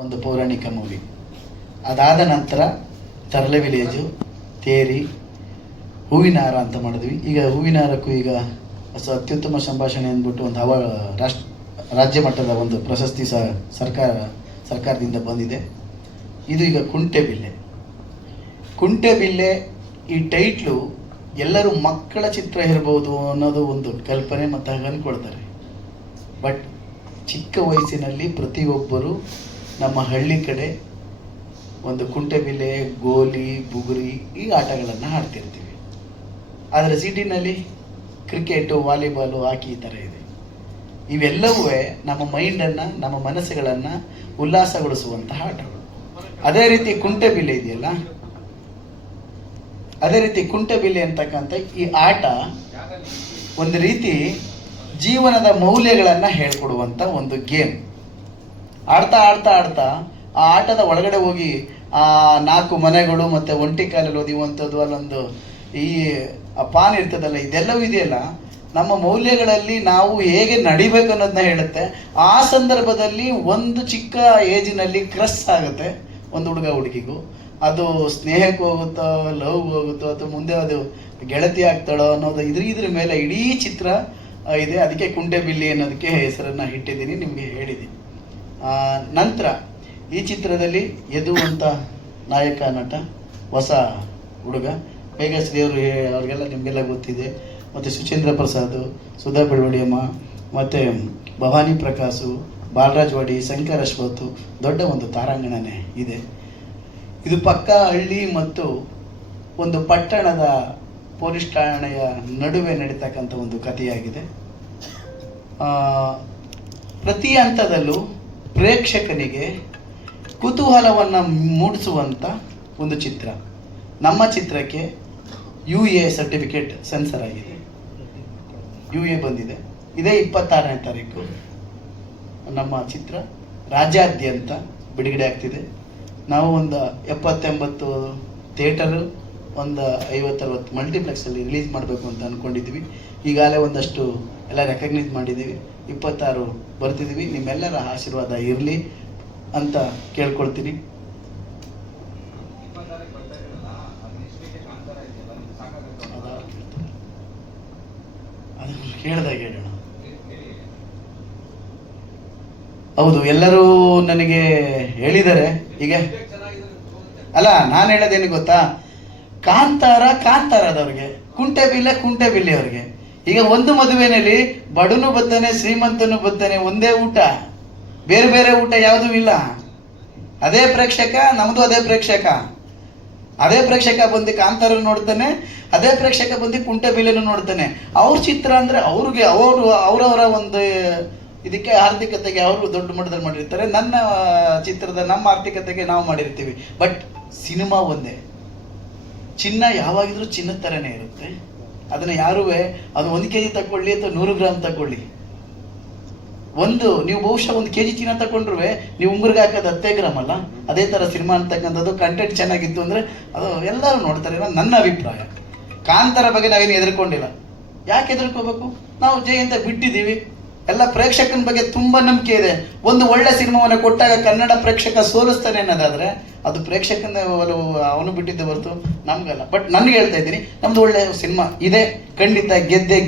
ಒಂದು ಪೌರಾಣಿಕ ಮೂವಿ. ಅದಾದ ನಂತರ ತರಲೆ ವಿಲೇಜು, ತೇರಿ, ಹೂವಿನಾರ ಅಂತ ಮಾಡಿದ್ವಿ. ಈಗ ಹೂವಿನಾರಕ್ಕೂ ಈಗ ಅತ್ಯುತ್ತಮ ಸಂಭಾಷಣೆ ಅಂದ್ಬಿಟ್ಟು ಒಂದು ರಾಜ್ಯ ಮಟ್ಟದ ಒಂದು ಪ್ರಶಸ್ತಿ ಸರ್ಕಾರದಿಂದ ಬಂದಿದೆ. ಇದು ಈಗ ಕುಂಟೆಬಿಲ್ಲೆ ಈ ಟೈಟ್ಲು ಎಲ್ಲರೂ ಮಕ್ಕಳ ಚಿತ್ರ ಇರ್ಬೋದು ಅನ್ನೋದು ಒಂದು ಕಲ್ಪನೆ ಮತ್ತು ಅಂದ್ಕೊಳ್ತಾರೆ. ಬಟ್ ಚಿಕ್ಕ ವಯಸ್ಸಿನಲ್ಲಿ ಪ್ರತಿಯೊಬ್ಬರು ನಮ್ಮ ಹಳ್ಳಿ ಕಡೆ ಒಂದು ಕುಂಟೆಬಿಲ್ಲೆ, ಗೋಲಿ, ಬುಗುರಿ ಈ ಆಟಗಳನ್ನು ಆಡ್ತಿರ್ತೀವಿ. ಆದರೆ ಸಿಟಿನಲ್ಲಿ ಕ್ರಿಕೆಟು, ವಾಲಿಬಾಲು, ಹಾಕಿ ಈ ಥರ ಇದೆ. ಇವೆಲ್ಲವೂ ನಮ್ಮ ಮೈಂಡನ್ನು, ನಮ್ಮ ಮನಸ್ಸುಗಳನ್ನು ಉಲ್ಲಾಸಗೊಳಿಸುವಂತಹ ಆಟಗಳು. ಅದೇ ರೀತಿ ಕುಂಟೆಬಿಲ್ಲೆ ಇದೆಯಲ್ಲ, ಅದೇ ರೀತಿ ಕುಂಟೆಬಿಲ್ಲೆ ಅಂತಕ್ಕಂಥ ಈ ಆಟ ಒಂದು ರೀತಿ ಜೀವನದ ಮೌಲ್ಯಗಳನ್ನು ಹೇಳ್ಕೊಡುವಂಥ ಒಂದು ಗೇಮ್. ಆಡ್ತಾ ಆಡ್ತಾ ಆಡ್ತಾ ಆ ಆಟದ ಒಳಗಡೆ ಹೋಗಿ ಆ 4 ಮನೆಗಳು ಮತ್ತು ಒಂಟಿ ಕಾಲಲ್ಲಿ ಓದಿಯುವಂಥದ್ದು, ಅಲ್ಲೊಂದು ಈ ಪಾನ್ ಇರ್ತದಲ್ಲ, ಇದೆಲ್ಲವೂ ಇದೆಯಲ್ಲ ನಮ್ಮ ಮೌಲ್ಯಗಳಲ್ಲಿ ನಾವು ಹೇಗೆ ನಡಿಬೇಕು ಅನ್ನೋದನ್ನ ಹೇಳುತ್ತೆ. ಆ ಸಂದರ್ಭದಲ್ಲಿ ಒಂದು ಚಿಕ್ಕ ಏಜಿನಲ್ಲಿ ಕ್ರಸ್ ಆಗುತ್ತೆ ಒಂದು ಹುಡುಗಿಗೂ. ಅದು ಸ್ನೇಹಕ್ಕೆ ಹೋಗುತ್ತೋ, ಲವ್ಗೆ ಹೋಗುತ್ತೋ, ಅಥವಾ ಮುಂದೆ ಅದು ಗೆಳತಿ ಆಗ್ತಾಳೋ ಅನ್ನೋದು ಇದ್ರ ಮೇಲೆ ಇಡೀ ಚಿತ್ರ ಇದೆ. ಅದಕ್ಕೆ ಕುಂಟೆಬಿಲ್ಲೆ ಅನ್ನೋದಕ್ಕೆ ಹೆಸರನ್ನು ಇಟ್ಟಿದ್ದೀನಿ, ನಿಮಗೆ ಹೇಳಿದ್ದೀನಿ. ನಂತರ ಈ ಚಿತ್ರದಲ್ಲಿ ಯದು ಅಂತ ನಾಯಕ ನಟ, ಹೊಸ ಹುಡುಗ, ಮೇಘಶ್ರೀ ಅವರು ಅವ್ರಿಗೆಲ್ಲ ನಿಮಗೆಲ್ಲ ಗೊತ್ತಿದೆ. ಮತ್ತು ಸುಚೇಂದ್ರ ಪ್ರಸಾದ್, ಸುಧಾ ಬೆಳವಡಿಯಮ್ಮ, ಮತ್ತು ಭವಾನಿ ಪ್ರಕಾಶು, ಬಾಲರಾಜ್ ವಾಡಿ, ಶಂಕರ್ ಅಶ್ವಥ್, ದೊಡ್ಡ ಒಂದು ತಾರಾಂಗಣನೇ ಇದೆ. ಇದು ಪಕ್ಕ ಹಳ್ಳಿ ಮತ್ತು ಒಂದು ಪಟ್ಟಣದ ಪೊಲೀಸ್ ಠಾಣೆಯ ನಡುವೆ ನಡೀತಕ್ಕಂಥ ಒಂದು ಕಥೆಯಾಗಿದೆ. ಪ್ರತಿ ಹಂತದಲ್ಲೂ ಪ್ರೇಕ್ಷಕನಿಗೆ ಕುತೂಹಲವನ್ನು ಮೂಡಿಸುವಂಥ ಒಂದು ಚಿತ್ರ. ನಮ್ಮ ಚಿತ್ರಕ್ಕೆ UA ಸರ್ಟಿಫಿಕೇಟ್ ಸೆನ್ಸರ್ ಆಗಿದೆ, UA ಬಂದಿದೆ. ಇದೇ 26ನೇ ತಾರೀಕು ನಮ್ಮ ಚಿತ್ರ ರಾಜ್ಯಾದ್ಯಂತ ಬಿಡುಗಡೆ ಆಗ್ತಿದೆ. ನಾವು ಒಂದು 70-80 ಥಿಯೇಟರು, ಒಂದು 50-60 ಮಲ್ಟಿಪ್ಲೆಕ್ಸಲ್ಲಿ ರಿಲೀಸ್ ಮಾಡಬೇಕು ಅಂತ ಅಂದ್ಕೊಂಡಿದ್ವಿ. ಈಗಾಗಲೇ ಒಂದಷ್ಟು ಎಲ್ಲ ರೆಕಗ್ನೈಸ್ ಮಾಡಿದ್ದೀವಿ. 26 ಬರ್ತಿದ್ದೀವಿ. ನಿಮ್ಮೆಲ್ಲರ ಆಶೀರ್ವಾದ ಇರಲಿ ಅಂತ ಕೇಳ್ಕೊಳ್ತೀನಿ. ಅದನ್ನು ಕೇಳಿದಾಗ ಹೇಳೋಣ. ಹೌದು, ಎಲ್ಲರೂ ನನಗೆ ಹೇಳಿದ್ದಾರೆ. ಈಗ ಅಲ್ಲ, ನಾನು ಹೇಳೋದೇನು ಗೊತ್ತಾ, ಕಾಂತಾರದವ್ರಿಗೆ, ಕುಂಟೆಬಿಲ್ಲೆ ಅವ್ರಿಗೆ. ಈಗ ಒಂದು ಮದುವೆನಲ್ಲಿ ಬಡನು ಬತ್ತಾನೆ, ಶ್ರೀಮಂತನು ಬತ್ತಾನೆ, ಒಂದೇ ಊಟ, ಬೇರೆ ಬೇರೆ ಊಟ ಯಾವುದೂ ಇಲ್ಲ. ಅದೇ ಪ್ರೇಕ್ಷಕ, ನಮ್ಮದು ಅದೇ ಪ್ರೇಕ್ಷಕ ಬಂದು ಕಾಂತಾರ ನೋಡ್ತಾನೆ, ಅದೇ ಪ್ರೇಕ್ಷಕ ಬಂದು ಕುಂಟೆಬಿಲ್ಲೆನೂ ನೋಡ್ತಾನೆ. ಅವ್ರ ಚಿತ್ರ ಅಂದರೆ ಅವ್ರಿಗೆ ಅವರವರ ಒಂದು ಇದಕ್ಕೆ ಆರ್ಥಿಕತೆಗೆ ಅವರು ದೊಡ್ಡ ಮಟ್ಟದಲ್ಲಿ ಮಾಡಿರ್ತಾರೆ. ನನ್ನ ಚಿತ್ರದ ನಮ್ಮ ಆರ್ಥಿಕತೆಗೆ ನಾವು ಮಾಡಿರ್ತೀವಿ. ಬಟ್ ಸಿನಿಮಾ ಒಂದೇ. ಚಿನ್ನ ಯಾವಾಗಿದ್ರೂ ಚಿನ್ನದ ಥರನೇ ಇರುತ್ತೆ. ಅದನ್ನು ಯಾರೂ ಅದು 1 kg ತಗೊಳ್ಳಿ ಅಥವಾ 100 ಗ್ರಾಮ್ ತಗೊಳ್ಳಿ, ನೀವು ಬಹುಶಃ 1 kg ಚಿನ್ನ ತಗೊಂಡ್ರು ನೀವು ಉಂಗುರ್ಗೆ ಹಾಕೋದು 10 ಗ್ರಾಮ್ ಅಲ್ಲ. ಅದೇ ಥರ ಸಿನಿಮಾ ಅಂತಕ್ಕಂಥದ್ದು ಕಂಟೆಂಟ್ ಚೆನ್ನಾಗಿತ್ತು ಅಂದರೆ ಅದು ಎಲ್ಲರೂ ನೋಡ್ತಾರೆ ಅನ್ನೋದು ನನ್ನ ಅಭಿಪ್ರಾಯ. ಕಾಂತಾರ ಬಗ್ಗೆ ನಾವೇನು ಹೆದರ್ಕೊಂಡಿಲ್ಲ. ಯಾಕೆ ಹೆದರ್ಕೋಬೇಕು? ನಾವು ಜೈ ಅಂತ ಬಿಟ್ಟಿದ್ದೀವಿ. ಎಲ್ಲ ಪ್ರೇಕ್ಷಕನ ಬಗ್ಗೆ ತುಂಬ ನಂಬಿಕೆ ಇದೆ. ಒಂದು ಒಳ್ಳೆ ಸಿನಿಮಾವನ್ನು ಕೊಟ್ಟಾಗ ಕನ್ನಡ ಪ್ರೇಕ್ಷಕ ಸೋಲಿಸ್ತಾನೆ ಅನ್ನೋದಾದರೆ ಅದು ಪ್ರೇಕ್ಷಕನ ಅವನು ಬಿಟ್ಟಿದ್ದೆ ಹೊರತು ನಮಗಲ್ಲ. ಬಟ್ ನನಗೆ ಹೇಳ್ತಾ ಇದ್ದೀನಿ, ನಮ್ದು ಒಳ್ಳೆ ಸಿನಿಮಾ ಇದೆ, ಖಂಡಿತ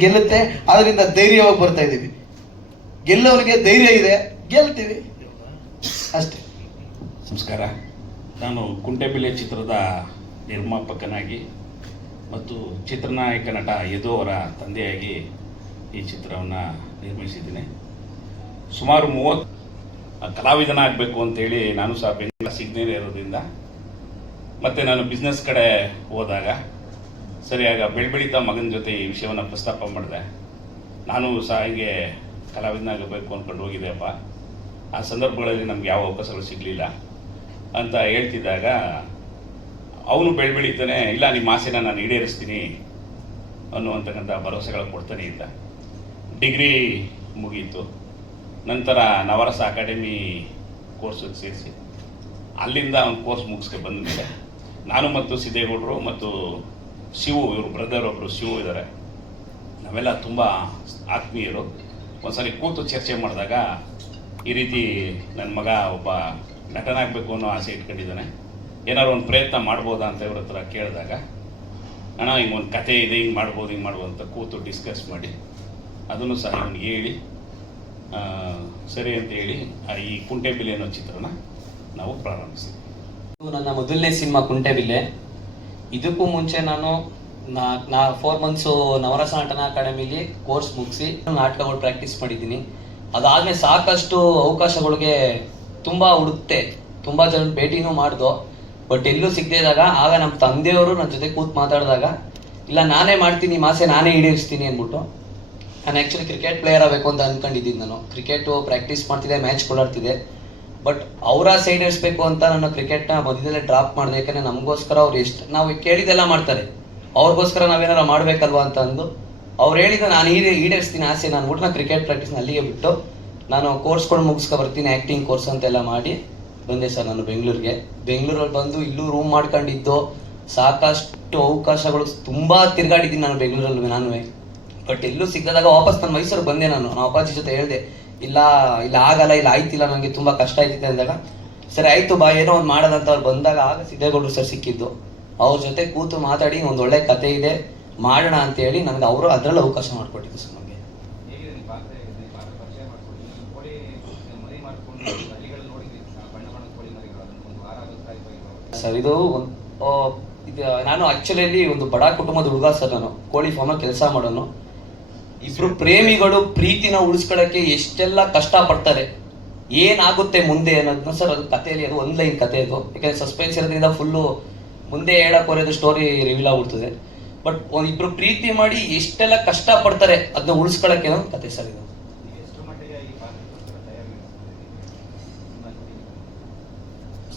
ಗೆಲ್ಲುತ್ತೆ. ಅದರಿಂದ ಧೈರ್ಯವಾಗಿ ಬರ್ತಾ ಇದ್ದೀವಿ. ಗೆಲ್ಲೋರಿಗೆ ಧೈರ್ಯ ಇದೆ, ಗೆಲ್ತೀವಿ ಅಷ್ಟೇ. ನಮಸ್ಕಾರ. ನಾನು ಕುಂಟೆಬಿಲ್ಲೆ ಚಿತ್ರದ ನಿರ್ಮಾಪಕನಾಗಿ ಮತ್ತು ಚಿತ್ರನಾಯಕ ನಟ ಯದು ಅವರ ತಂದೆಯಾಗಿ ಈ ಚಿತ್ರವನ್ನು ನಿರ್ಮಿಸಿದ್ದೀನಿ. ಸುಮಾರು 30 ಕಲಾವಿದನಾಗಬೇಕು ಅಂತೇಳಿ ನಾನು ಸಹ ಬೆಂಗಳೂರು ಸಿಗ್ನೇರಿ ಇರೋದ್ರಿಂದ, ಮತ್ತು ನಾನು ಬಿಸ್ನೆಸ್ ಕಡೆ ಹೋದಾಗ ಸರಿಯಾಗ ಬೆಳೀತಾ ಮಗನ ಜೊತೆ ಈ ವಿಷಯವನ್ನು ಪ್ರಸ್ತಾಪ ಮಾಡಿದೆ. ನಾನು ಸಹ ಹಿಂಗೆ ಕಲಾವಿದನಾಗಬೇಕು ಅಂದ್ಕೊಂಡು ಹೋಗಿದ್ದೆಪ್ಪ. ಆ ಸಂದರ್ಭಗಳಲ್ಲಿ ನಮ್ಗೆ ಯಾವ ಅವಕಾಶಗಳು ಸಿಗಲಿಲ್ಲ ಅಂತ ಹೇಳ್ತಿದ್ದಾಗ ಅವನು ಬೆಳೀತಾನೆ, ಇಲ್ಲ ನಿಮ್ಮ ಆಸೆನ ನಾನು ಈಡೇರಿಸ್ತೀನಿ ಅನ್ನುವಂತಕ್ಕಂಥ ಭರವಸೆಗಳು ಕೊಡ್ತಾನೆ ಇದ್ದ. ಡಿಗ್ರಿ ಮುಗೀತು. ನಂತರ ನವರಸ ಅಕಾಡೆಮಿ ಕೋರ್ಸಿಗೆ ಸೇರಿಸಿ ಅಲ್ಲಿಂದ ಒಂದು ಕೋರ್ಸ್ ಮುಗಿಸ್ಕೊಂಡು ಬಂದ ಮೇಲೆ ನಾನು ಮತ್ತು ಸಿದ್ದೇಗೌಡರು ಮತ್ತು ಶಿವು, ಇವರು ಬ್ರದರ್ ಒಬ್ಬರು ಶಿವು ಇದ್ದಾರೆ, ನಾವೆಲ್ಲ ತುಂಬ ಆತ್ಮೀಯರು. ಒಂದ್ಸರಿ ಕೂತು ಚರ್ಚೆ ಮಾಡಿದಾಗ ಈ ರೀತಿ ನನ್ನ ಮಗ ಒಬ್ಬ ನಟನಾಗಬೇಕು ಅನ್ನೋ ಆಸೆ ಇಟ್ಕೊಂಡಿದ್ದಾನೆ. ಏನಾದ್ರು ಒಂದು ಪ್ರಯತ್ನ ಮಾಡ್ಬೋದಾ ಅಂತ ಇವ್ರ ಹತ್ರ ಕೇಳಿದಾಗ, ಅಣ್ಣ ಹಿಂಗೆ ಒಂದು ಕತೆ ಇದೆ, ಹಿಂಗೆ ಮಾಡ್ಬೋದು ಅಂತ ಕೂತು ಡಿಸ್ಕಸ್ ಮಾಡಿ ಅದನ್ನು ಸಹ ಇವನಿಗೆ ಹೇಳಿ ಸರಿ ಅಂತ ಹೇಳಿ ಈ ಕುಂಟೆಬಿಲ್ಲೆ ಅನ್ನೋ ಚಿತ್ರನ ನಾವು ಪ್ರಾರಂಭಿಸಿದ್ವಿ. ಇದು ನನ್ನ ಮೊದಲನೇ ಸಿನಿಮಾ ಕುಂಟೆಬಿಲ್ಲೆ. ಇದಕ್ಕೂ ಮುಂಚೆ ನಾನು 4 ಮಂತ್ಸು ನವರಸ ನಟನ ಅಕಾಡೆಮಿಲಿ ಕೋರ್ಸ್ ಮುಗಿಸಿ ನಾಟಕಗಳು ಪ್ರಾಕ್ಟೀಸ್ ಮಾಡಿದ್ದೀನಿ. ಅದಾದ್ಮೇಲೆ ಸಾಕಷ್ಟು ಅವಕಾಶಗಳಿಗೆ ತುಂಬ ಹುಡುಕ್ತೆ, ತುಂಬ ಜನ ಭೇಟಿನೂ ಮಾಡ್ದೋ, ಬಟ್ ಎಲ್ಲೂ ಸಿಗದೇ ಆಗ ನಮ್ಮ ತಂದೆಯವರು ನನ್ನ ಜೊತೆ ಕೂತ್ ಮಾತಾಡಿದಾಗ, ಇಲ್ಲ ನಾನೇ ಮಾಡ್ತೀನಿ, ಮಾಸೆ ನಾನೇ ಈಡೇರಿಸ್ತೀನಿ ಅಂದ್ಬಿಟ್ಟು, ನಾನು ಆ್ಯಕ್ಚುಲಿ ಕ್ರಿಕೆಟ್ ಪ್ಲೇಯರ್ ಆಗಬೇಕು ಅಂತ ಅಂದ್ಕೊಂಡಿದ್ದೀನಿ. ನಾನು ಕ್ರಿಕೆಟು ಪ್ರಾಕ್ಟೀಸ್ ಮಾಡ್ತಿದ್ದೆ, ಮ್ಯಾಚ್ ಕೊಡಾಡ್ತಿದ್ದೆ. ಬಟ್ ಅವರ ಸೈಡ್ ಇರಿಸ್ಬೇಕು ಅಂತ ನಾನು ಕ್ರಿಕೆಟ್ನ ಮಧ್ಯದಲ್ಲೇ ಡ್ರಾಪ್ ಮಾಡಿದೆ. ಯಾಕಂದರೆ ನಮಗೋಸ್ಕರ ಅವ್ರು ಎಷ್ಟು ನಾವು ಕೇಳಿದೆಲ್ಲ ಮಾಡ್ತಾರೆ, ಅವ್ರಿಗೋಸ್ಕರ ನಾವೇನಾರು ಮಾಡಬೇಕಲ್ವಾ ಅಂತ ಅಂದು ಅವ್ರು ಹೇಳಿದ ನಾನು ಈಡೇರಿಸ್ತೀನಿ ಆಸೆ. ನಾನು ಬಿಟ್ಟು ನಾನು ಕ್ರಿಕೆಟ್ ಪ್ರಾಕ್ಟೀಸ್ನ ಅಲ್ಲಿಗೆ ಬಿಟ್ಟು ನಾನು ಕೋರ್ಸ್ಗಳು ಮುಗಿಸ್ಕೊ ಬರ್ತೀನಿ, ಆ್ಯಕ್ಟಿಂಗ್ ಕೋರ್ಸ್ ಅಂತೆಲ್ಲ ಮಾಡಿ ಬಂದೆ ಸರ್ ನಾನು ಬೆಂಗಳೂರಲ್ಲಿ ಬಂದು ಇಲ್ಲೂ ರೂಮ್ ಮಾಡ್ಕೊಂಡಿದ್ದು. ಸಾಕಷ್ಟು ಅವಕಾಶಗಳು ತುಂಬ ತಿರುಗಾಡಿದ್ದೀನಿ ನಾನು ಬೆಂಗಳೂರಲ್ಲಿ ಬಟ್ ಎಲ್ಲೂ ಸಿಗದಾಗ ವಾಪಸ್ ನಾನು ಮೈಸೂರಿಗೆ ಬಂದೆ. ನಾನು ಅಪ್ಪಾಜಿ ಜೊತೆ ಹೇಳಿದೆ, ಇಲ್ಲ ಆಗಲ್ಲ, ಇಲ್ಲ ಆಯ್ತಿಲ್ಲ, ನನಗೆ ತುಂಬ ಕಷ್ಟ ಆಯ್ತಿದೆ ಅಂದಾಗ, ಸರಿ ಆಯಿತು ಬಾ ಏನೋ ಒಂದು ಮಾಡೋದಂತ ಅವ್ರು ಬಂದಾಗ ಆಗ ಸಿದ್ದೇಗೌಡರು ಸರ್ ಸಿಕ್ಕಿದ್ದು. ಅವ್ರ ಜೊತೆ ಕೂತು ಮಾತಾಡಿ ಒಂದು ಒಳ್ಳೆ ಕತೆ ಇದೆ ಮಾಡೋಣ ಅಂತೇಳಿ ನನಗೆ ಅವರು ಅದರಲ್ಲಿ ಅವಕಾಶ ಮಾಡಿಕೊಟ್ಟಿದ್ದು ಸರ್ ನಮಗೆ. ಸರ್ ಇದು ನಾನು ಆಕ್ಚುಲಿ ಒಂದು ಬಡ ಕುಟುಂಬದ ಹುಡುಗ ಸರ್. ನಾನು ಕೋಳಿ ಫಾರ್ಮ್ ಕೆಲಸ ಮಾಡೋನು. ಇಬ್ರು ಪ್ರೇಮಿಗಳು ಪ್ರೀತಿನ ಉಳಿಸ್ಕೊಳ್ಳೋಕ್ಕೆ ಎಷ್ಟೆಲ್ಲ ಕಷ್ಟ ಪಡ್ತಾರೆ, ಏನಾಗುತ್ತೆ ಮುಂದೆ ಅನ್ನೋದನ್ನ ಸರ್ ಅದು ಕಥೆಯಲ್ಲಿ ಅದು ಒಂದು ಲೈನ್ ಕತೆ ಅದು. ಯಾಕಂದ್ರೆ ಸಸ್ಪೆನ್ಸ್ ಇರೋದ್ರಿಂದ ಫುಲ್ಲು ಮುಂದೆ ಹೇಳಕ್ ಹೊರೆದು ಸ್ಟೋರಿ ರಿವೀಲ್ ಆಗ್ಬಿಡ್ತದೆ. ಬಟ್ ಇಬ್ರು ಪ್ರೀತಿ ಮಾಡಿ ಎಷ್ಟೆಲ್ಲ ಕಷ್ಟ ಪಡ್ತಾರೆ ಅದನ್ನ ಉಳಿಸ್ಕೊಳ್ಳೋಕೆ ಅನ್ನೋ ಕತೆ ಸರ್ ಇದು.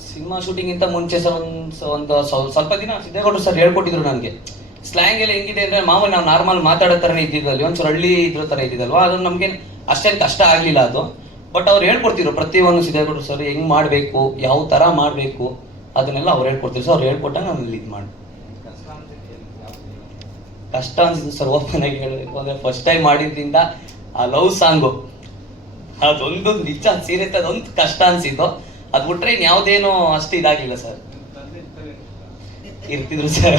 ಸಿನಿಮಾ ಶೂಟಿಂಗ್ ಇಂತ ಮುಂಚೆ ಸರ್ ಒಂದು ಸ್ವಲ್ಪ ದಿನ ಸಿದ್ದೇಗೌಡರು ಸರ್ ಹೇಳ್ಕೊಟ್ಟಿದ್ರು ನನಗೆ. ಸ್ಲ್ಯಾಂಗ್ ಎಲ್ಲ ಹೆಂಗಿದೆ ಅಂದ್ರೆ ಮಾಮೂಲಿ ನಾವು ನಾರ್ಮಲ್ ಮಾತಾಡೋ ಥರನೇ ಇದ್ದಿದ್ದಲ್ಲಿ ಒಂದ್ಸಲ ಹಳ್ಳಿ ಇದ್ರ ಥರ ಇದ್ದಿದ್ದಲ್ವಾ, ಅದು ನಮ್ಗೆ ಅಷ್ಟೇನು ಕಷ್ಟ ಆಗಲಿಲ್ಲ ಅದು. ಬಟ್ ಅವ್ರು ಹೇಳ್ಕೊಡ್ತಿದ್ರು ಪ್ರತಿಯೊಂದು ಸಿದ್ದೇಗೌಡರು ಸರ್ ಹೆಂಗ್ ಮಾಡಬೇಕು, ಯಾವ ಥರ ಮಾಡಬೇಕು ಅದನ್ನೆಲ್ಲ ಅವ್ರು ಹೇಳ್ಕೊಡ್ತಿದ್ರು. ಸರ್ ಅವ್ರು ಹೇಳ್ಕೊಟ್ಟಾಗ ನಾನು ಇದು ಮಾಡಿ ಕಷ್ಟ ಅನ್ಸಿದ್ದು ಸರ್. ಓಪನ್ ಆಗಿ ಹೇಳಬೇಕು ಅಂದ್ರೆ ಫಸ್ಟ್ ಟೈಮ್ ಮಾಡಿದ್ರಿಂದ ಆ ಲವ್ ಸಾಂಗು ಅದೊಂದು ನಿಜ ಸೀರಿಯಸ್ ಅದೊಂದು ಕಷ್ಟ ಅನ್ಸಿದ್ದು. ಅದು ಬಿಟ್ರೆ ಇನ್ಯಾವುದೇನೋ ಅಷ್ಟು ಇದಾಗಿಲ್ಲ ಸರ್. ಇರ್ತಿದ್ರು ಸರ್.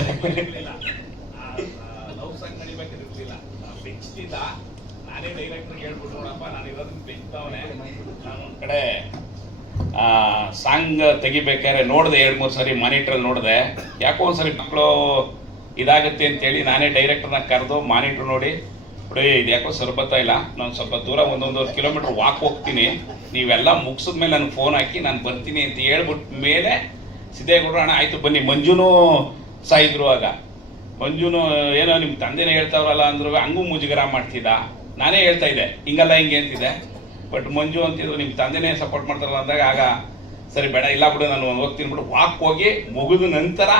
ನಾನೇ ಡೈರೆಕ್ಟರ್ ಹೇಳ್ಬಿಟ್ಟು ನೋಡಪ್ಪ ನಾನು ಇರೋದನ್ನ ಬೆಂಚ್ತವನೆ, ನಾನು ಒಂದು ಕಡೆ ಸಾಂಗ್ ತೆಗಿಬೇಕಾದ್ರೆ ನೋಡಿದೆ 2-3 ಸರಿ ಮಾನಿಟ್ರಲ್ಲಿ ನೋಡಿದೆ. ಯಾಕೋ ಒಂದ್ಸರಿ ಮಕ್ಕಳು ಇದಾಗುತ್ತೆ ಅಂತೇಳಿ ನಾನೇ ಡೈರೆಕ್ಟರ್ನ ಕರೆದು ಮಾನಿಟ್ರ್ ನೋಡಿ, ಬಿಡಿ ಇದು ಯಾಕೋ ಸರ್ ಬರ್ತಾ ಇಲ್ಲ, ನಾನು ಸ್ವಲ್ಪ ದೂರ 1-1.5 ಕಿಲೋಮೀಟರ್ ವಾಕ್ ಹೋಗ್ತೀನಿ, ನೀವೆಲ್ಲ ಮುಗಿಸಿದ್ಮೇಲೆ ನನಗೆ ಫೋನ್ ಹಾಕಿ ನಾನು ಬರ್ತೀನಿ ಅಂತ ಹೇಳ್ಬಿಟ್ಟು ಮೇಲೆ ಸಿದ್ದೇಗೌಡರು ಅಣ್ಣ ಆಯಿತು ಬನ್ನಿ. ಮಂಜುನೂ ಸಾಯಿದ್ರು ಆಗ. ಮಂಜುನು ಏನೋ ನಿಮ್ಮ ತಂದೆನೇ ಹೇಳ್ತಾವ್ರಲ್ಲ ಅಂದ್ರು ಹಂಗೂ ಮುಜುಗರ ಮಾಡ್ತಿದ್ದ. ನಾನೇ ಹೇಳ್ತಾ ಇದ್ದೆ ಹಿಂಗಲ್ಲ ಹಿಂಗೆ ಅಂತಿದ್ದೆ. ಬಟ್ ಮಂಜು ಅಂತಿದ್ರು ನಿಮ್ಮ ತಂದೆನೇ ಸಪೋರ್ಟ್ ಮಾಡ್ತಾರಲ್ಲ ಅಂದಾಗ ಆಗ ಸರಿ ಬೇಡ ಇಲ್ಲ ಬಿಡು ನಾನು ಹೋಗ್ತೀನಿ ಬಿಡು. ವಾಕ್ ಹೋಗಿ ಮುಗಿದ ನಂತರ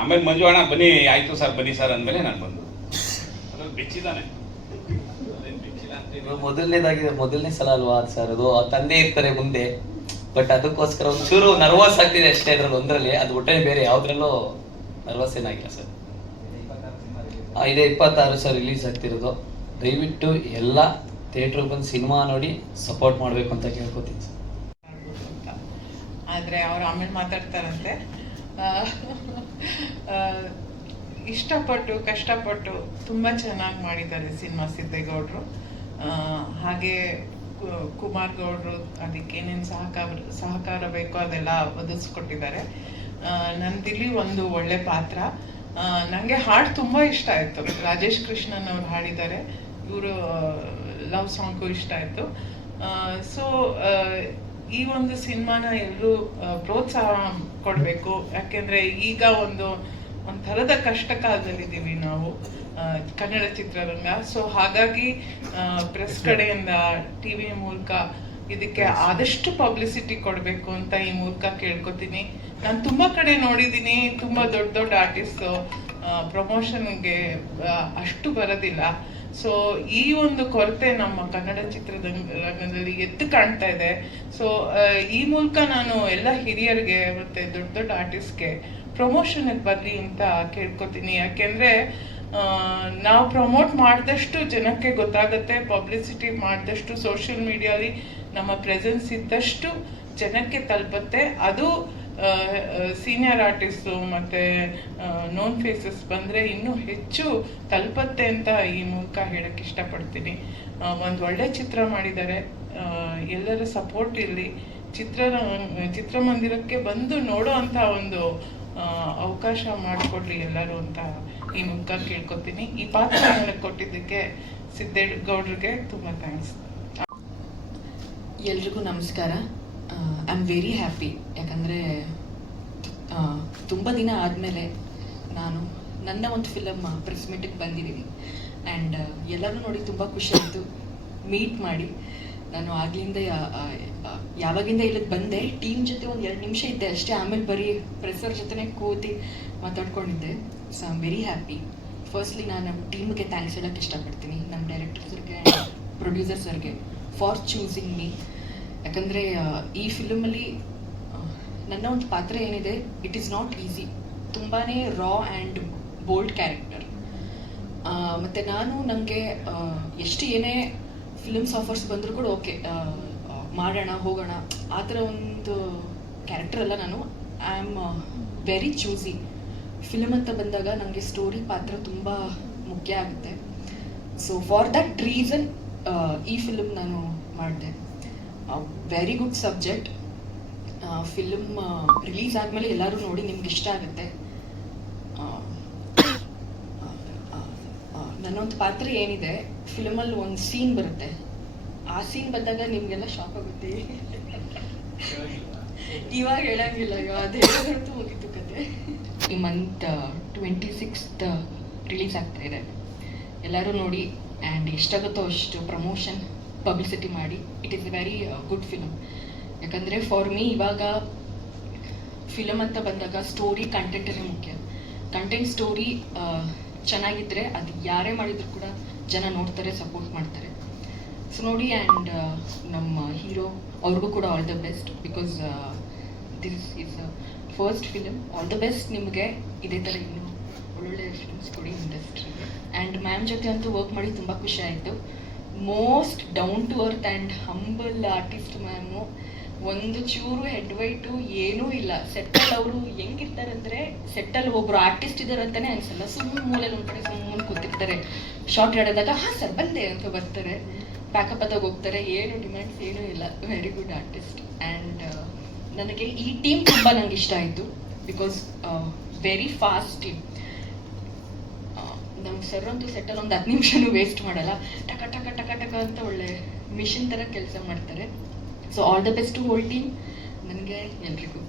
ಆಮೇಲೆ ಮಂಜು ಅಣ್ಣ ಬನ್ನಿ ಆಯಿತು ಸರ್ ಬನ್ನಿ ಸರ್ ಅಂದಮೇಲೆ ನಾನು ಬಂದು ಅದ್ರಲ್ಲಿ ಬೆಚ್ಚಿದ್ದಾನೆ. ಮೊದಲನೇ ಸಲ ಅಲ್ವಾ ಸರ್ ಅದು, ತಂದೆ ಇರ್ತಾರೆ ಮುಂದೆ. ಬಟ್ ಅದಕ್ಕೋಸ್ಕರ ಒಂಚೂರು ನರ್ವಸ್ ಆಗ್ತಿದೆ ಅಷ್ಟೇ ಅದ್ರಲ್ಲಿ ಒಂದರಲ್ಲಿ. ಅದು ಬಿಟ್ಟರೆ ಬೇರೆ ಯಾವ್ದ್ರಲ್ಲೂ ನರ್ವಸ್ ಏನಾಗಿಲ್ಲ ಸರ್. ಇದೇ 26 ಸರ್ ರಿಲೀಸ್ ಆಗ್ತಿರೋದು. ದಯವಿಟ್ಟು ಎಲ್ಲ ಥಿಯೇಟ್ರಿಗೆ ಬಂದು ಸಿನಿಮಾ ನೋಡಿ ಸಪೋರ್ಟ್ ಮಾಡಬೇಕು ಅಂತ ಕೇಳ್ಕೊತೀನಿ ಸರ್. ಆದರೆ ಅವ್ರು ಆಮೇಲೆ ಮಾತಾಡ್ತಾರಂತೆ. ಇಷ್ಟಪಟ್ಟು ಕಷ್ಟಪಟ್ಟು ತುಂಬ ಚೆನ್ನಾಗಿ ಮಾಡಿದ್ದಾರೆ ಸಿನಿಮಾ ಸಿದ್ದೇಗೌಡರು. ಹಾಗೆ ಕುಮಾರ್ ಗೌಡ್ರು ಅದಕ್ಕೇನೇನು ಸಹಕಾರ ಬೇಕೋ ಅದೆಲ್ಲ ಒದಗಿಸ್ಕೊಟ್ಟಿದ್ದಾರೆ. ನಂದಿಲ್ಲಿ ಒಂದು ಒಳ್ಳೆ ಪಾತ್ರ. ನನಗೆ ಹಾಡು ತುಂಬ ಇಷ್ಟ ಆಯಿತು. ರಾಜೇಶ್ ಕೃಷ್ಣನ್ ಅವ್ರು ಹಾಡಿದ್ದಾರೆ, ಇವರು ಲವ್ ಸಾಂಗು ಇಷ್ಟ ಆಯಿತು. ಸೊ ಈ ಒಂದು ಸಿನಿಮಾನ ಎಲ್ಲರೂ ಪ್ರೋತ್ಸಾಹ ಕೊಡಬೇಕು. ಯಾಕೆಂದರೆ ಈಗ ಒಂಥರದ ಕಷ್ಟ ಕಾಲದಲ್ಲಿದ್ದೀವಿ ನಾವು ಕನ್ನಡ ಚಿತ್ರರಂಗ. ಸೊ ಹಾಗಾಗಿ ಪ್ರೆಸ್ ಕಡೆಯಿಂದ ಟಿ ವಿ ಮೂಲಕ ಇದಕ್ಕೆ ಆದಷ್ಟು ಪಬ್ಲಿಸಿಟಿ ಕೊಡಬೇಕು ಅಂತ ಈ ಮೂಲಕ ಕೇಳ್ಕೊತೀನಿ. ನಾನು ತುಂಬ ಕಡೆ ನೋಡಿದ್ದೀನಿ, ತುಂಬ ದೊಡ್ಡ ಆರ್ಟಿಸ್ಟ್ ಪ್ರಮೋಷನ್ಗೆ ಅಷ್ಟು ಬರೋದಿಲ್ಲ. ಸೊ ಈ ಒಂದು ಕೊರತೆ ನಮ್ಮ ಕನ್ನಡ ಚಿತ್ರರಂಗದಲ್ಲಿ ಎದ್ದು ಕಾಣ್ತಾ ಇದೆ. ಸೊ ಈ ಮೂಲಕ ನಾನು ಎಲ್ಲ ಹಿರಿಯರಿಗೆ ಮತ್ತು ದೊಡ್ಡ ಆರ್ಟಿಸ್ಟ್ಗೆ ಪ್ರಮೋಷನ್ಗೆ ಬರಲಿ ಅಂತ ಕೇಳ್ಕೊತೀನಿ. ಯಾಕೆಂದರೆ ನಾವು ಪ್ರಮೋಟ್ ಮಾಡಿದಷ್ಟು ಜನಕ್ಕೆ ಗೊತ್ತಾಗುತ್ತೆ, ಪಬ್ಲಿಸಿಟಿ ಮಾಡಿದಷ್ಟು ಸೋಷಿಯಲ್ ಮೀಡಿಯಾಲಿ ನಮ್ಮ ಪ್ರೆಸೆನ್ಸ್ ಇದ್ದಷ್ಟು ಜನಕ್ಕೆ ತಲುಪುತ್ತೆ. ಅದು ಸೀನಿಯರ್ ಆರ್ಟಿಸ್ಟು ಮತ್ತು ನೋನ್ ಫೇಸಸ್ ಬಂದರೆ ಇನ್ನೂ ಹೆಚ್ಚು ತಲುಪತ್ತೆ ಅಂತ ಈ ಮೂಲಕ ಹೇಳಕ್ಕೆ ಇಷ್ಟಪಡ್ತೀನಿ. ಒಂದು ಒಳ್ಳೆ ಚಿತ್ರ ಮಾಡಿದ್ದಾರೆ, ಎಲ್ಲರ ಸಪೋರ್ಟ್ ಇರಲಿ, ಚಿತ್ರಮಂದಿರಕ್ಕೆ ಬಂದು ನೋಡೋ ಅಂಥ ಒಂದು ಅವಕಾಶ ಮಾಡಿಕೊಡ್ಲಿ ಎಲ್ಲರೂ ಅಂತ ಈ ಮೂಲಕ ಕೇಳ್ಕೊತೀನಿ. ಈ ಪಾತ್ರ ನನಗೆ ಕೊಟ್ಟಿದ್ದಕ್ಕೆ ಸಿದ್ದೇಗೌಡ್ರಿಗೆ ತುಂಬ ಥ್ಯಾಂಕ್ಸ್. ಎಲ್ರಿಗೂ ನಮಸ್ಕಾರ. ಐ ಆಮ್ ವೆರಿ ಹ್ಯಾಪಿ, ಯಾಕಂದರೆ ತುಂಬ ದಿನ ಆದಮೇಲೆ ನಾನು ನನ್ನ ಒಂದು ಫಿಲಮ್ ಪ್ರೆಸ್ ಮೀಟಿಗೆ ಬಂದಿದ್ದೀನಿ. ಆ್ಯಂಡ್ ಎಲ್ಲರೂ ನೋಡಿ ತುಂಬ ಖುಷಿ ಆಯಿತು ಮೀಟ್ ಮಾಡಿ. ನಾನು ಆಗ್ಲಿಂದ ಯಾವಾಗಿಂದ ಇಲ್ಲಿಗೆ ಬಂದೆ, ಟೀಮ್ ಜೊತೆ ಒಂದು 2 ನಿಮಿಷ ಇದ್ದೆ ಅಷ್ಟೇ, ಆಮೇಲೆ ಬರೀ ಪ್ರೆಸ್ಸರ್ ಜೊತೆ ಕೂತಿ ಮಾತಾಡ್ಕೊಂಡಿದ್ದೆ. So I am very happy. Firstly ನಾನು ನಮ್ಮ ಟೀಮ್ಗೆ ಥ್ಯಾಂಕ್ಸ್ ಹೇಳೋಕ್ಕೆ ಇಷ್ಟಪಡ್ತೀನಿ, ನಮ್ಮ ಡೈರೆಕ್ಟರ್ ಸರ್ಗೆ ಆ್ಯಂಡ್ ಪ್ರೊಡ್ಯೂಸರ್ ಸರ್ಗೆ ಫಾರ್ ಚೂಸಿಂಗ್ ಮೀ. ಯಾಕಂದರೆ ಈ ಫಿಲಮಲ್ಲಿ ನನ್ನ ಒಂದು ಪಾತ್ರ ಏನಿದೆ, ಇಟ್ ಈಸ್ ನಾಟ್ ಈಸಿ. ತುಂಬಾ ರಾ ಆ್ಯಂಡ್ ಬೋಲ್ಡ್ ಕ್ಯಾರೆಕ್ಟರ್. ಮತ್ತು ನಾನು ನನಗೆ ಎಷ್ಟು ಏನೇ ಫಿಲ್ಮ್ಸ್ ಆಫರ್ಸ್ ಬಂದರೂ ಕೂಡ ಓಕೆ ಮಾಡೋಣ ಹೋಗೋಣ ಆ ಥರ ಒಂದು ಕ್ಯಾರೆಕ್ಟರ್ ಅಲ್ಲ ನಾನು. I am very choosy. Film ಅಂತ ಬಂದಾಗ ನನಗೆ ಸ್ಟೋರಿ ಪಾತ್ರ ತುಂಬ ಮುಖ್ಯ ಆಗುತ್ತೆ. ಸೊ ಫಾರ್ ದಟ್ ರೀಸನ್ ಈ ಫಿಲಮ್ ನಾನು ಮಾಡಿದೆ. Very good subject. Film release ಆದಮೇಲೆ ಎಲ್ಲರೂ ನೋಡಿ ನಿಮ್ಗೆ ಇಷ್ಟ ಆಗುತ್ತೆ. ನನ್ನೊಂದು ಪಾತ್ರ ಏನಿದೆ, ಫಿಲಮಲ್ಲಿ ಒಂದು ಸೀನ್ ಬರುತ್ತೆ. ಆ ಸೀನ್ ಬಂದಾಗ ನಿಮಗೆಲ್ಲ ಶಾಕ್ ಆಗುತ್ತೆ. ಇವಾಗ ಹೇಳಂಗಿಲ್ಲ, ಅದು ಹೇಳೋದಂತೂ ಮುಗಿತು ಕತೆ. ಈ ಮಂತ್ 26th ರಿಲೀಸ್ ಆಗ್ತಾ ಇದೆ. ಎಲ್ಲರೂ ನೋಡಿ ಆ್ಯಂಡ್ ಎಷ್ಟಾಗುತ್ತೋ ಅಷ್ಟು ಪ್ರಮೋಷನ್ ಪಬ್ಲಿಸಿಟಿ ಮಾಡಿ. It is A very good film. ಯಾಕಂದರೆ ಫಾರ್ ಮೀ ಇವಾಗ ಫಿಲಮ್ ಅಂತ ಬಂದಾಗ ಸ್ಟೋರಿ ಕಂಟೆಂಟೇ ಮುಖ್ಯ. ಕಂಟೆಂಟ್ ಸ್ಟೋರಿ ಚೆನ್ನಾಗಿದ್ದರೆ ಅದು ಯಾರೇ ಮಾಡಿದರೂ ಕೂಡ ಜನ ನೋಡ್ತಾರೆ, ಸಪೋರ್ಟ್ ಮಾಡ್ತಾರೆ. ಸೊ ನೋಡಿ, ಆ್ಯಂಡ್ ನಮ್ಮ ಹೀರೋ ಅವ್ರಿಗೂ ಕೂಡ all the best, because this is first film. All the best ನಿಮಗೆ. ಇದೇ ಥರ ಇನ್ನೂ ಒಳ್ಳೊಳ್ಳೆ ಫಿಲ್ಮ್ಸ್ ಕೊಡಿ ಇಂಡಸ್ಟ್ರಿಗೆ. ಆ್ಯಂಡ್ ಮ್ಯಾಮ್ ಜೊತೆ ಅಂತೂ ವರ್ಕ್ ಮಾಡಿ ತುಂಬ ಖುಷಿ ಆಯಿತು. Most down to earth and humble artist ma'am. ಒಂದು ಚೂರು ಹೆಡ್ ವೈಟು ಏನೂ ಇಲ್ಲ. ಸೆಟ್ಟಲ್ಲಿ ಅವರು ಹೆಂಗಿರ್ತಾರೆ ಅಂದರೆ, ಸೆಟ್ಟಲ್ಲಿ ಒಬ್ಬರು ಆರ್ಟಿಸ್ಟ್ ಇದ್ದಾರೆ ಅಂತಲೇ ಅನಿಸಲ್ಲ. ಸುಮ್ಮನೆ ಮೂಲೆಯಲ್ಲಿ ಒಂದು ಕಡೆ ಸುಮ್ಮನೆ ಕೂತಿರ್ತಾರೆ. ಶಾರ್ಟ್ ಹೇಳಿದಾಗ ಹಾಂ ಸರ್ ಬಂದೆ ಅಂತ ಬರ್ತಾರೆ, ಪ್ಯಾಕಪ್ ಆದಾಗ ಹೋಗ್ತಾರೆ. ಏನು ಡಿಮ್ಯಾಂಡ್ಸ್ ಏನೂ ಇಲ್ಲ. Very good artist. ಆ್ಯಂಡ್ ನನಗೆ ಈ ಟೀಮ್ ತುಂಬ ನಂಗೆ ಇಷ್ಟ ಆಯಿತು, ಬಿಕಾಸ್ ವೆರಿ ಫಾಸ್ಟ್ ಟೀಮ್. ನಮ್ಮ ಸರ್ ಅಂತೂ ಸೆಟ್ಟಲ್ಲಿ ಒಂದು 10 ನಿಮಿಷನೂ ವೇಸ್ಟ್ ಮಾಡಲ್ಲ. ಟಕ ಟಕ ಟಕ ಟಕ ಅಂತ ಒಳ್ಳೆ ಮಿಷಿನ್ ಥರ ಕೆಲಸ ಮಾಡ್ತಾರೆ. So all the best to whole team. ನನಗೆ ಎಲ್ರಿಗೂ